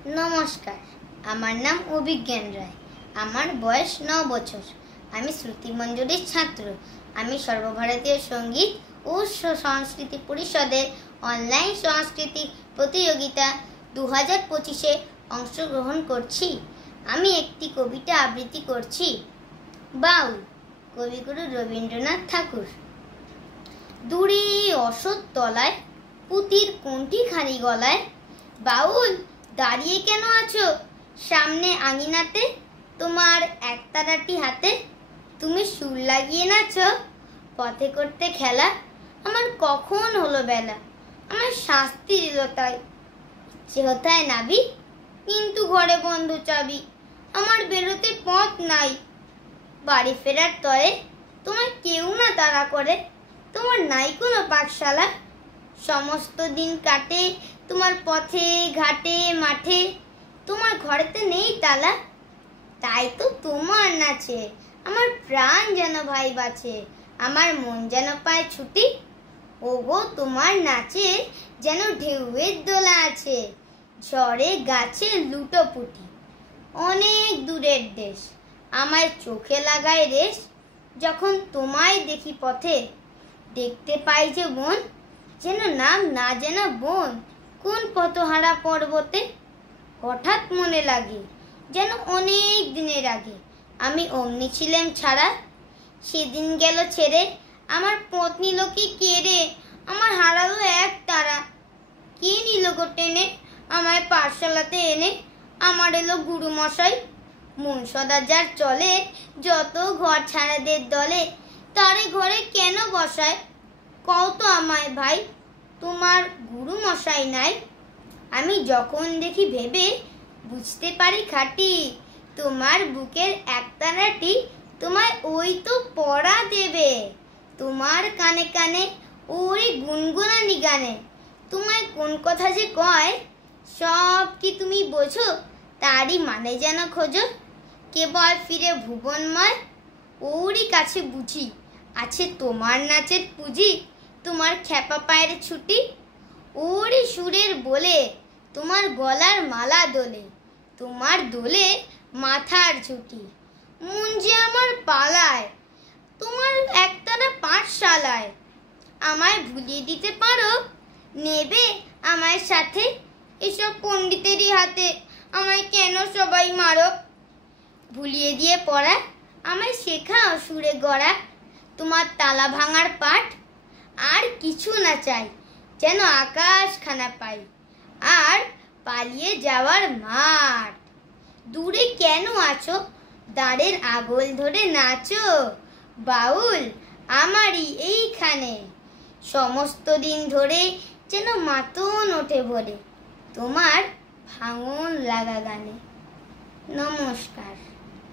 নমস্কার, আমার নাম অভিজ্ঞান রায়। আমার বয়স 9 বছর। আমি শ্রুতিমঞ্জুরির ছাত্র। আমি সর্বভারতীয় সঙ্গীত ও সংস্কৃতি পরিষদের অনলাইন সাংস্কৃতিক প্রতিযোগিতা 2025-এ অংশগ্রহণ করছি। আমি একটি কবিতা আবৃত্তি করছি। বাউল, কবিগুরু রবীন্দ্রনাথ ঠাকুর। দূরে অশোক তলায় পুতির কোনটি খানি গলায়, বাউল দাঁড়িয়ে কেন আছো সামনে আঙিনাতে, তোমার একতারাটি হাতে তুমি সুর লাগিয়ে নাচো, পথে করতে খেলা আমার কখন হলো বেলা, আমার শাস্তি দিল তাই, ইচ্ছে হতায় নাবি কিন্তু ঘরে বন্ধ চাবি, আমার বেরোতে পথ নাই, বাড়ি ফেরার তরে তোমার কেউ না তাড়া করে, তোমার নাই কোনো পাঠশালা, সমস্ত দিন কাটে তোমার পথে ঘাটে মাঠে, তোমার ঘরেতে নেই তালা, তাই তো তোমার নাচে আমার প্রাণ যেন ভাই বাঁচে, আমার মন যেন পায় ছুটি, ওগো তোমার নাচে যেন ঢেউয়ের দোলা আছে, ঝড়ে গাছে লুটোপুটি, অনেক দূরের দেশ আমায় চোখে লাগায় রেশ, যখন তোমায় দেখি পথে দেখতে পাই যে বোন, যেন নাম না যেন বোন কোন পথহারা পর্বতে, হঠাৎ মনে লাগে যেন অনেক দিনের আগে আমি অমনি ছিলাম ছাড়া, সেদিন গেল ছেড়ে আমার পথ নিল কি কেড়ে, আমার হারালো এক তারা, কে নিল গো টেনে আমায় পাঠশালাতে এনে, আমার এলো গুরু মশাই, মন সদা যার চলে যত ঘর ছাড়াদের দলে, তারে ঘরে কেন বসায়, কও তো আমায় ভাই তোমার গুরু মশাই নাই, আমি যখন দেখি ভেবে বুঝতে পারি খাঁটি, তোমার বুকের একতারাটি তোমায় ওই তো পড়া দেবে, তোমার কানে কানে ওই গুনগুনানি গানে, তোমায় কোন কথা যে কয় সব কি তুমি বোঝো, তারই মানে যেন খোঁজো, কেবল ফিরে ভুবনময় ওরই কাছে বুঝি আছে তোমার নাচের পুঁজি, তোমার খ্যাপা পায়ের ছুটি, ওরই সুরের বলে তোমার গলার মালা দোলে, তোমার দোলে মাথার ছুটি, মন যে আমার পালায় তোমার একতারা পাঠশালায়, আমায় ভুলিয়ে দিতে পারো, নেবে আমায় সাথে, এসব পণ্ডিতেরই হাতে আমায় কেন সবাই মারো, ভুলিয়ে দিয়ে পড়া আমায় শেখাও সুরে গড়া, তোমার তালা ভাঙার পাঠ আর কিছু না চাই, যেন আকাশ খানা পাই আর পালিয়ে যাওয়ার মাঠ, দূরে কেন আছো দাঁড়ের আগল ধরে নাচো, বাউল আমারই এইখানে সমস্ত দিন ধরে যেন মাতন ওঠে ভরে, তোমার ভাঙন লাগা গানে। নমস্কার।